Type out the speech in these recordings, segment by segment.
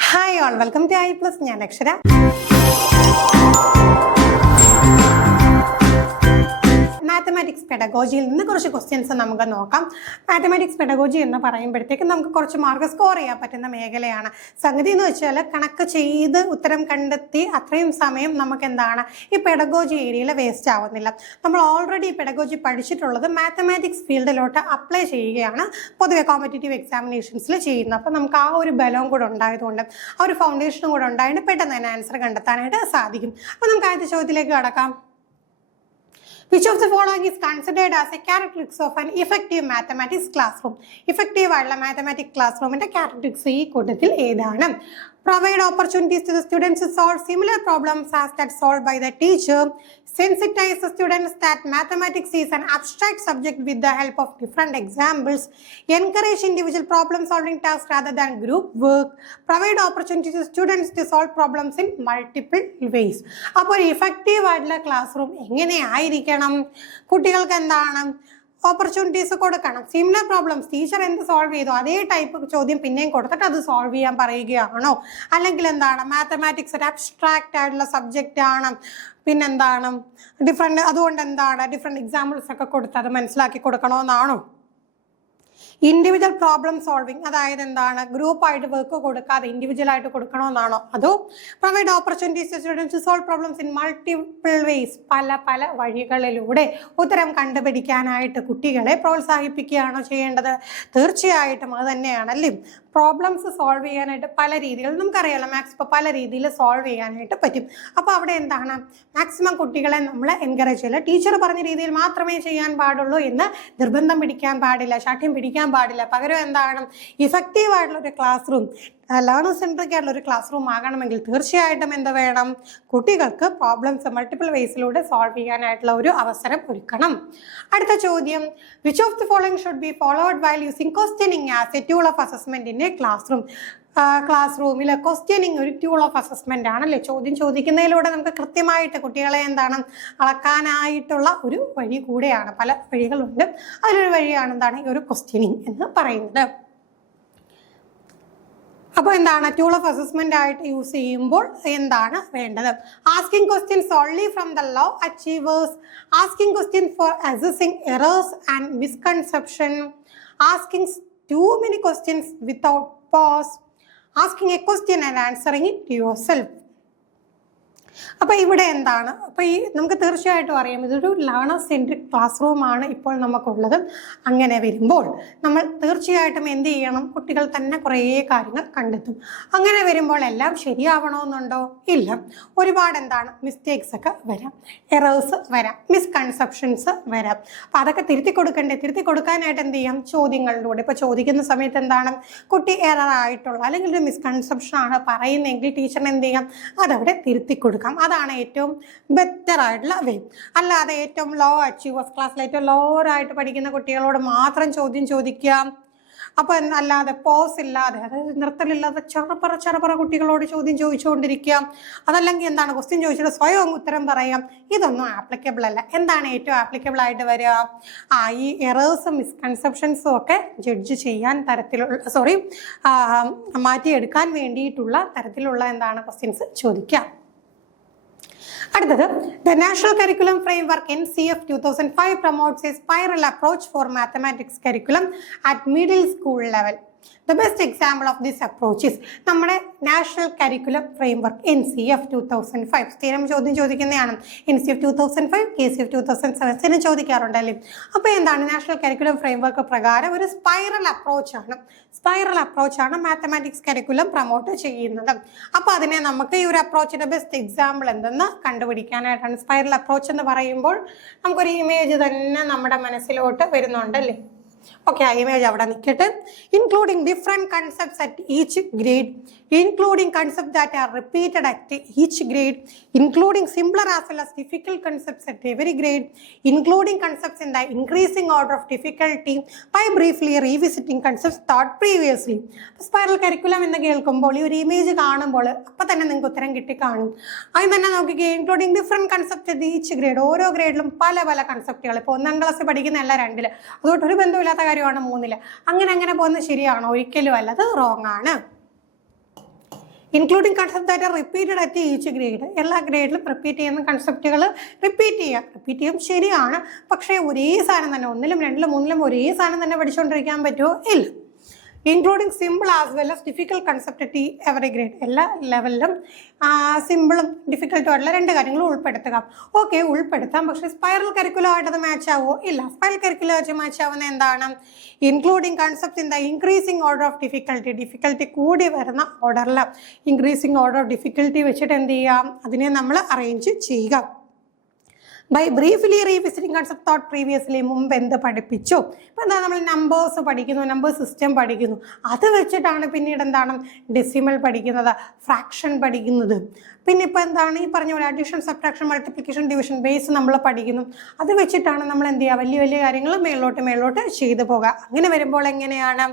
Hi all, welcome to I Plus. ഞാൻ അക്ഷര. Mathematics പെഡഗോജിയിൽ നിന്ന് കുറച്ച് ക്വസ്റ്റ്യൻസ് നമുക്ക് നോക്കാം. മാത്തമാറ്റിക്സ് പെഡഗോജി എന്ന് പറയുമ്പോഴത്തേക്ക് നമുക്ക് കുറച്ച് മാർക്ക് സ്കോർ ചെയ്യാൻ പറ്റുന്ന മേഖലയാണ്. സംഗതി എന്ന് വെച്ചാൽ കണക്ക് ചെയ്ത് ഉത്തരം കണ്ടെത്തി അത്രയും സമയം നമുക്ക് എന്താണ് ഈ പെഡഗോജി ഏരിയയിൽ വേസ്റ്റ് ആവുന്നില്ല. നമ്മൾ ഓൾറെഡി ഈ പെഡഗോജി പഠിച്ചിട്ടുള്ളത് മാത്തമാറ്റിക്സ് ഫീൽഡിലോട്ട് അപ്ലൈ ചെയ്യുകയാണ് പൊതുവെ കോമ്പറ്റേറ്റീവ് എക്സാമിനേഷൻസിൽ ചെയ്യുന്നത്. അപ്പോൾ നമുക്ക് ആ ഒരു ബലവും കൂടെ ഉണ്ടായതുകൊണ്ട് ആ ഒരു ഫൗണ്ടേഷനും കൂടെ ഉണ്ടായതുകൊണ്ട് പെട്ടെന്ന് തന്നെ ആൻസർ കണ്ടെത്താനായിട്ട് സാധിക്കും. അപ്പോൾ നമുക്ക് ആദ്യത്തെ ചോദ്യത്തിലേക്ക് കടക്കാം. Which of the following is considered as a characteristic of an effective mathematics classroom? Effective ആയിട്ടുള്ള മാത്തമാറ്റിക്സ് ക്ലാസ് റൂമിന്റെ ക്യാരക്ടറിസ്റ്റിക്സ് ഈ കൂട്ടത്തിൽ ഏതാണ്? Provide opportunities to the students to solve similar problems as that solved by the teacher. Sensitize the students that mathematics is an abstract subject with the help of different examples. Encourage individual problem solving tasks rather than group work. Provide opportunities to students to solve problems in multiple ways. അപ്പോൾ effective ആയിട്ടുള്ള class room എങ്ങനെയായിരിക്കണം? കുട്ടികൾക്ക് എന്താണ് opportunities കൊടുക്കണം. Similar problems teacher എന്ത് solve ചെയ്തു അതേ type ചോദ്യം പിന്നെയും കൊടുത്തിട്ട് അത് സോൾവ് ചെയ്യാൻ പറയുകയാണോ? അല്ലെങ്കിൽ എന്താണ് മാത്തമാറ്റിക്സ് ഒരു അബ്സ്ട്രാക്റ്റ് ആയിട്ടുള്ള സബ്ജക്റ്റ് ആണ്, പിന്നെന്താണ് അതുകൊണ്ട് എന്താണ് ഡിഫറെൻറ്റ് എക്സാമ്പിൾസ് ഒക്കെ കൊടുത്ത് അത് മനസ്സിലാക്കി കൊടുക്കണമെന്നാണോ? ഇൻഡിവിജ്വൽ പ്രോബ്ലം സോൾവിങ്, അതായത് എന്താണ് ഗ്രൂപ്പായിട്ട് വർക്ക് കൊടുക്കാതെ ഇൻഡിവിജ്വൽ ആയിട്ട് കൊടുക്കണമെന്നാണോ? അതോ provide opportunities students to solve problems in multiple ways, പല പല വഴികളിലൂടെ ഉത്തരം കണ്ടുപിടിക്കാനായിട്ട് കുട്ടികളെ പ്രോത്സാഹിപ്പിക്കുകയാണോ ചെയ്യേണ്ടത്? തീർച്ചയായിട്ടും അത് തന്നെയാണല്ലേ. പ്രോബ്ലംസ് സോൾവ് ചെയ്യാനായിട്ട് പല രീതികൾ നമുക്കറിയാലോ, മാത്സ് ഇപ്പോൾ പല രീതിയിൽ സോൾവ് ചെയ്യാനായിട്ട് പറ്റും. അപ്പോൾ അവിടെ എന്താണ് മാക്സിമം കുട്ടികളെ നമ്മൾ എൻകറേജ് ചെയ്യില്ല. ടീച്ചർ പറഞ്ഞ രീതിയിൽ മാത്രമേ ചെയ്യാൻ പാടുള്ളൂ എന്ന് നിർബന്ധം പിടിക്കാൻ പാടില്ല, ശാഠ്യം പിടിക്കാൻ പാടില്ല. പകരം എന്താണ് ഇഫക്റ്റീവ് ആയിട്ടുള്ള ഒരു ക്ലാസ് റൂം, ലേണർ സെൻട്രിക് ആയിട്ടുള്ള ഒരു ക്ലാസ് റൂം ആകണമെങ്കിൽ തീർച്ചയായിട്ടും എന്ത് വേണം? കുട്ടികൾക്ക് പ്രോബ്ലംസ് മൾട്ടിപ്പിൾ വേസിലൂടെ സോൾവ് ചെയ്യാനായിട്ടുള്ള ഒരു അവസരം ഒരുക്കണം. അടുത്ത ചോദ്യം, which of the following should be followed while using questioning as A tool of assessment in A class room? Class റൂമിൽ ക്വസ്റ്റ്യനിങ് ഒരു ടൂൾ ഓഫ് അസസ്മെന്റ് ആണല്ലേ. ചോദ്യം ചോദിക്കുന്നതിലൂടെ നമുക്ക് കൃത്യമായിട്ട് കുട്ടികളെ എന്താണ് അളക്കാനായിട്ടുള്ള ഒരു വഴി കൂടെയാണ്. പല വഴികളുണ്ട്, അതിലൊരു വഴിയാണ് എന്താണ് ഈ ഒരു ക്വസ്റ്റ്യനിങ് എന്ന് പറയുന്നത്. അപ്പോൾ എന്താണ് ടൂൾ ഓഫ് അസസ്മെന്റ് ആയിട്ട് യൂസ് ചെയ്യുമ്പോൾ എന്താണ് വേണ്ടത്? Asking questions only from the low achievers, asking question for assessing errors and misconception, asking too many questions without pause, asking a question and answering it yourself. അപ്പോൾ ഇവിടെ എന്താണ്, അപ്പോൾ ഈ നമുക്ക് തീർച്ചയായിട്ടും അറിയാം ഇതൊരു ലേണർ സെൻട്രിക് ക്ലാസ് റൂമാണ് ഇപ്പോൾ നമുക്കുള്ളത്. അങ്ങനെ വരുമ്പോൾ നമ്മൾ തീർച്ചയായിട്ടും എന്ത് ചെയ്യണം? കുട്ടികൾ തന്നെ കുറേ കാര്യങ്ങൾ കണ്ടെത്തും. അങ്ങനെ വരുമ്പോൾ എല്ലാം ശരിയാവണമെന്നുണ്ടോ? ഇല്ല. ഒരുപാട് എന്താണ് മിസ്റ്റേക്സ് ഒക്കെ വരാം, എറേഴ്സ് വരാം, മിസ്കൺസെപ്ഷൻസ് വരാം. അപ്പോൾ അതൊക്കെ തിരുത്തി കൊടുക്കണ്ടേ? തിരുത്തി കൊടുക്കാനായിട്ട് എന്ത് ചെയ്യാം? ചോദ്യങ്ങളിലൂടെ. ഇപ്പോൾ ചോദിക്കുന്ന സമയത്ത് എന്താണ് കുട്ടി എറർ ആയിട്ടുള്ള അല്ലെങ്കിൽ ഒരു മിസ്കൺസെപ്ഷൻ ആണ് പറയുന്നതെങ്കിൽ ടീച്ചറിന് എന്ത് ചെയ്യാം? അതവിടെ തിരുത്തി കൊടുക്കാം. അതാണ് ഏറ്റവും ബെറ്റർ ആയിട്ടുള്ള വേ. അല്ലാതെ ഏറ്റവും ലോ അച്ചീവേഴ്സ് ക്ലാസ്സിൽ ഏറ്റവും ലോവർ ആയിട്ട് പഠിക്കുന്ന കുട്ടികളോട് മാത്രം ചോദ്യം ചോദിക്കാം. അപ്പോൾ അല്ലാതെ പോസ് ഇല്ലാതെ, അതായത് നിർത്തലില്ലാതെ ചെറുപ്പറ കുട്ടികളോട് ചോദ്യം ചോദിച്ചുകൊണ്ടിരിക്കുക. അതല്ലെങ്കിൽ എന്താണ് ക്വസ്റ്റ്യൻ ചോദിച്ചിട്ട് സ്വയം ഉത്തരം പറയാം. ഇതൊന്നും ആപ്ലിക്കബിൾ അല്ല. എന്താണ് ഏറ്റവും ആപ്ലിക്കബിൾ ആയിട്ട് വരിക? ഈ എറേഴ്സും മിസ്കൺസെപ്ഷൻസും ഒക്കെ ജഡ്ജ് ചെയ്യാൻ മാറ്റിയെടുക്കാൻ വേണ്ടിയിട്ടുള്ള തരത്തിലുള്ള എന്താണ് ക്വസ്റ്റ്യൻസ് ചോദിക്കാം. അടുത്തത്, the National Curriculum Framework NCF 2005 promotes a spiral approach for mathematics curriculum at middle school level. The best example of this approach is നമ്മുടെ നാഷണൽ കരിക്കുലം ഫ്രെയിംവർക്ക് NCF 2005. സ്ഥിരം ചോദ്യം ചോദിക്കുന്നതാണ്. NCF 2005, KCF 2007 സ്ഥിരം ചോദിക്കാറുണ്ടല്ലേ. അപ്പോൾ എന്താണ് നാഷണൽ കരിക്കുലം ഫ്രെയിംവർക്ക് പ്രകാരം ഒരു spiral അപ്രോച്ചാണ് mathematics curriculum promote ചെയ്യുന്നത്. അപ്പോൾ അതിനെ നമുക്ക് ഈ ഒരു അപ്രോച്ചിന്റെ ബെസ്റ്റ് എക്സാമ്പിൾ എന്തെന്ന് കണ്ടുപിടിക്കാനായിട്ടാണ്. സ്പൈറൽ അപ്രോച്ച് എന്ന് പറയുമ്പോൾ നമുക്കൊരു ഇമേജ് തന്നെ നമ്മുടെ മനസ്സിലോട്ട് വരുന്നുണ്ടല്ലേ. ഓക്കെ, ആ ഇമേജ് അവിടെ നിൽക്കട്ടെ. Including different concepts at each grade, including concept that are repeated at each grade, including simpler as well as difficult concepts at every grade, including concepts in the increasing order of difficulty by briefly revisiting concepts taught previously. Spiral curriculum എന്ന് കേൾക്കുമ്പോൾ ഈ ഒരു image കാണുമ്പോൾ അപ്പം തന്നെ നിങ്ങൾക്ക് ഉത്തരം കിട്ടി കാണും. അതിന് തന്നെ നോക്കിക്കേ, including different concept at each grade, ഓരോ ഗ്രേഡിലും പല പല കൺസെപ്റ്റുകൾ. ഇപ്പോൾ 1ാം ക്ലാസ് പഠിക്കുന്നതല്ല 2ൽ, അതുകൊണ്ട് ഒരു ബന്ധമില്ലാത്ത കാര്യമാണ് 3ൽ. അങ്ങനെ പോകുന്നത് ശരിയാണോ? ഒരിക്കലും അല്ല, അത് റോങ് ആണ്. Including concept that are repeated at each grade. എല്ലാ ഗ്രേഡിലും റിപ്പീറ്റ് ചെയ്യുന്ന കൺസെപ്റ്റുകൾ റിപ്പീറ്റ് ചെയ്യും ശരിയാണ്. പക്ഷേ ഒരേ സാധനം തന്നെ ഒന്നിലും രണ്ടിലും മൂന്നിലും ഒരേ സാധനം തന്നെ പഠിച്ചുകൊണ്ടിരിക്കാൻ പറ്റുമോ? ഇല്ല. Including simple as well as difficult concept at every grade. എല്ലാ ലെവലിലും സിമ്പിളും ഡിഫിക്കൽട്ടും ആയിട്ടുള്ള രണ്ട് കാര്യങ്ങളും ഉൾപ്പെടുത്തുക. ഓക്കെ, ഉൾപ്പെടുത്താം. പക്ഷേ സ്പൈറൽ കരിക്കുലമായിട്ട് അത് മാച്ച് ആവുമോ? ഇല്ല. സ്പൈറൽ കരിക്കുലമായിട്ട് മാച്ച് ആവുന്ന എന്താണ്? Including concept in the increasing order of difficulty കൂടി വരുന്ന ഓർഡറിൽ ഇൻക്രീസിങ് ഓർഡർ ഓഫ് ഡിഫിക്കൽട്ടി വെച്ചിട്ട് എന്ത് ചെയ്യാം? അതിനെ നമ്മൾ അറേഞ്ച് ചെയ്യുക. By briefly revisiting concept taught previously. മുമ്പ് എന്ത് പഠിപ്പിച്ചു? ഇപ്പം എന്താ, നമ്മൾ നമ്പേഴ്സ് പഠിക്കുന്നു, നമ്പർ സിസ്റ്റം പഠിക്കുന്നു. അത് വെച്ചിട്ടാണ് പിന്നീട് എന്താണ് ഡെസിമൽ പഠിക്കുന്നത്, ഫ്രാക്ഷൻ പഠിക്കുന്നത്. പിന്നെ ഇപ്പോൾ എന്താണ് ഈ പറഞ്ഞ പോലെ addition, subtraction, multiplication, division base നമ്മൾ പഠിക്കുന്നു. അത് വെച്ചിട്ടാണ് നമ്മൾ എന്ത് ചെയ്യുക? വലിയ വലിയ കാര്യങ്ങൾ മേലോട്ട് ചെയ്തു പോകുക. അങ്ങനെ വരുമ്പോൾ എങ്ങനെയാണ്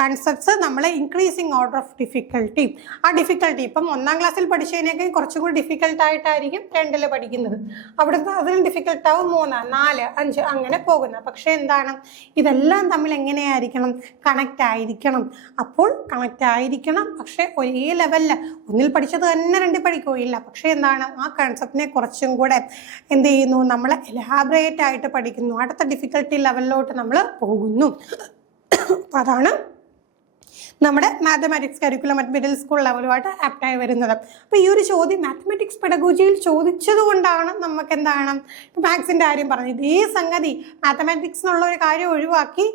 കൺസെപ്റ്റ്സ് നമ്മളെ ഇൻക്രീസിങ് ഓർഡർ ഓഫ് ഡിഫിക്കൽട്ടി, ആ ഡിഫിക്കൽട്ടി ഇപ്പം 1ാം ക്ലാസ്സിൽ പഠിച്ചതിനേക്കാൾ കുറച്ചും കൂടി ഡിഫിക്കൽട്ടായിട്ടായിരിക്കും 2ൽ പഠിക്കുന്നത്. അവിടുത്തെ അതിലും ഡിഫിക്കൽട്ടാവും 3, 4, 5 അങ്ങനെ പോകുന്നത്. പക്ഷേ എന്താണ് ഇതെല്ലാം തമ്മിൽ എങ്ങനെയായിരിക്കണം? കണക്റ്റ് ആയിരിക്കണം. അപ്പോൾ കണക്റ്റ് ആയിരിക്കണം, പക്ഷേ ഒരേ ലെവലിൽ ഒന്നിൽ പഠിച്ചത് തന്നെ 2 പഠിക്കുകയില്ല. പക്ഷേ എന്താണ് ആ കൺസെപ്റ്റിനെ കുറച്ചും കൂടെ എന്ത് ചെയ്യുന്നു? നമ്മൾ എലാബറേറ്റ് ആയിട്ട് പഠിക്കുന്നു. അടുത്ത ഡിഫിക്കൽട്ടി ലെവലിലോട്ട് നമ്മൾ പോകുന്നു. അപ്പം അതാണ് നമ്മുടെ mathematics curriculum at middle school ലെവലുമായിട്ട് ആപ്റ്റായി വരുന്നത്. അപ്പോൾ ഈ ഒരു ചോദ്യം മാത്തമാറ്റിക്സ് പെഡഗോജിയിൽ ചോദിച്ചത് കൊണ്ടാണ് നമുക്ക് എന്താണ് മാത്സിൻ്റെ കാര്യം പറഞ്ഞത്. ഇതേ സംഗതി മാത്തമാറ്റിക്സ് എന്നുള്ള ഒരു കാര്യം ഒഴിവാക്കി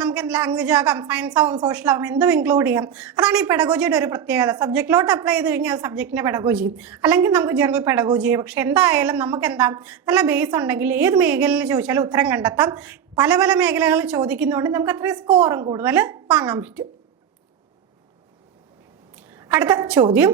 നമുക്ക് ലാംഗ്വേജ് ആകാം, സയൻസ് ആവും, സോഷ്യൽ ആവും, എന്തും ഇൻക്ലൂഡ് ചെയ്യാം. അതാണ് ഈ പെഡഗോജിയുടെ ഒരു പ്രത്യേകത. സബ്ജക്റ്റിലോട്ട് അപ്ലൈ ചെയ്ത് കഴിഞ്ഞാൽ സബ്ജക്റ്റിൻ്റെ പെഡഗോജി, അല്ലെങ്കിൽ നമുക്ക് ജനറൽ പെഡഗോജി. പക്ഷെ എന്തായാലും നമുക്ക് എന്താ നല്ല ബേസ് ഉണ്ടെങ്കിൽ ഏത് മേഖലയിൽ ചോദിച്ചാലും ഉത്തരം കണ്ടെത്താം. പല പല മേഖലകളിൽ ചോദിക്കുന്നതുകൊണ്ട് നമുക്ക് അത്രയും സ്കോറും കൂടുതൽ വാങ്ങാൻ പറ്റും. അടുത്ത ചോദ്യം,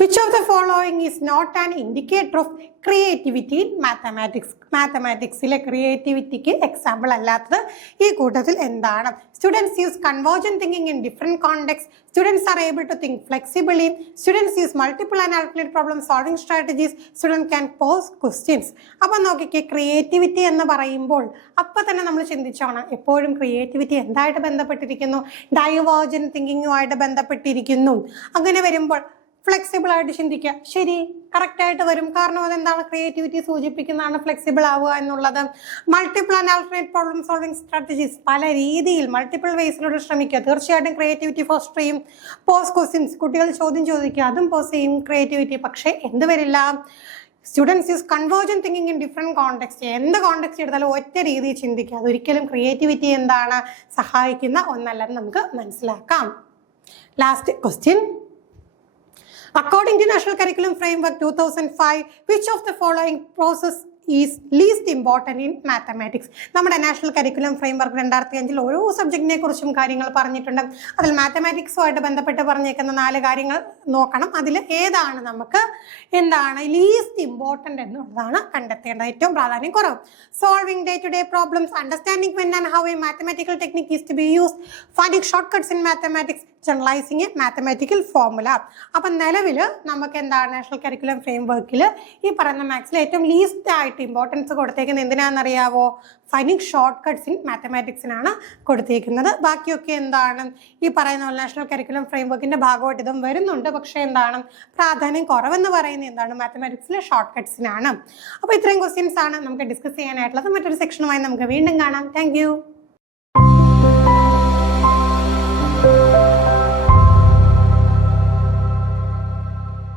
which of the following is not an indicator of creativity in mathematics? മാത്തമാറ്റിക്സിലെ ക്രിയേറ്റിവിറ്റിക്ക് എക്സാമ്പിൾ അല്ലാത്തത് ഈ കൂട്ടത്തിൽ എന്താണ്? Students use convergent thinking in different context. Students are able to think flexibly. Students use multiple and alternate problem solving strategies. Student can pose questions. അപ്പം നോക്കിക്കേ, creativity എന്ന് പറയുമ്പോൾ അപ്പം തന്നെ നമ്മൾ ചിന്തിച്ചോണം, എപ്പോഴും ക്രിയേറ്റിവിറ്റി എന്തായിട്ട് ബന്ധപ്പെട്ടിരിക്കുന്നു? ഡൈവേർജന്റ് തിങ്കിങ്ങുമായിട്ട് ബന്ധപ്പെട്ടിരിക്കുന്നു. അങ്ങനെ വരുമ്പോൾ ഫ്ലെക്സിബിൾ ആയിട്ട് ചിന്തിക്കുക. ശരി, കറക്റ്റായിട്ട് വരും. കാരണം അതെന്താണ്? ക്രിയേറ്റിവിറ്റി സൂചിപ്പിക്കുന്നതാണ് ഫ്ലെക്സിബിൾ ആവുക എന്നുള്ളത്. Multiple and alternate problem solving strategies, പല രീതിയിൽ മൾട്ടിപ്പിൾ വേസിലൂടെ ശ്രമിക്കുക. തീർച്ചയായിട്ടും ക്രിയേറ്റിവിറ്റി ഫോസ്റ്റർ ചെയ്യും. പോസ് ക്വസ്റ്റ്യൻസ്, കുട്ടികൾ ചോദ്യം ചോദിക്കുക, അതും പോസ് ചെയ്യും ക്രിയേറ്റിവിറ്റി. പക്ഷേ എന്ത് വരില്ല? Students use convergent thinking in different context. എന്ത് കോണ്ടെക്സ്റ്റ് എടുത്താലും ഒറ്റ രീതിയിൽ ചിന്തിക്കുക. അതൊരിക്കലും ക്രിയേറ്റിവിറ്റി എന്താണ് സഹായിക്കുന്ന ഒന്നല്ലെന്ന് നമുക്ക് മനസ്സിലാക്കാം. Last question, according to National Curriculum Framework 2005, which of the following process is least important in mathematics? നമ്മുടെ നാഷണൽ കരിക്കുലം ഫ്രെയിംവർക്ക് 2005 ഓരോ സബ്ജക്റ്റിനെ കുറിച്ചും കാര്യങ്ങൾ പറഞ്ഞിട്ടുണ്ട്. അതിൽ മാത്തമാറ്റിക്സുമായിട്ട് ബന്ധപ്പെട്ട് പറഞ്ഞേക്കുന്ന 4 കാര്യങ്ങൾ നോക്കണം. അതിൽ ഏതാണ് നമുക്ക് എന്താണ് ലീസ്റ്റ് ഇമ്പോർട്ടൻ്റ് എന്നുള്ളതാണ് കണ്ടെത്തേണ്ടത്, ഏറ്റവും പ്രാധാന്യം കുറവ്. Solving day to day problems, understanding when and how a mathematical technique is to be used, finding shortcuts in mathematics, generalising A mathematical formula. അപ്പം നിലവിൽ നമുക്ക് എന്താണ് നാഷണൽ കരിക്കുലം ഫ്രെയിംവർക്കിൽ ഈ പറയുന്ന മാത്സിൽ ഏറ്റവും ലീസ്റ്റ് ആയിട്ട് ഇമ്പോർട്ടൻസ് കൊടുത്തേക്കുന്നത് എന്തിനാണെന്നറിയാവോ? ഫൈൻഡിങ് ഷോർട്ട് കട്ട്സ് ഇൻ മാത്തമാറ്റിക്സിനാണ് കൊടുത്തേക്കുന്നത്. ബാക്കിയൊക്കെ എന്താണ് ഈ പറയുന്ന നാഷണൽ കരിക്കുലം ഫ്രെയിംവർക്കിൻ്റെ ഭാഗമായിട്ട് ഇതും വരുന്നുണ്ട്. പക്ഷേ എന്താണ് പ്രാധാന്യം കുറവെന്ന് പറയുന്നത് എന്താണ്? മാത്തമാറ്റിക്സിലെ ഷോർട്ട് കട്ട്സിനാണ്. അപ്പോൾ ഇത്രയും ക്വസ്റ്റ്യൻസ് ആണ് നമുക്ക് ഡിസ്കസ് ചെയ്യാനായിട്ടുള്ളത്. മറ്റൊരു സെക്ഷനുമായി നമുക്ക് വീണ്ടും കാണാം. താങ്ക്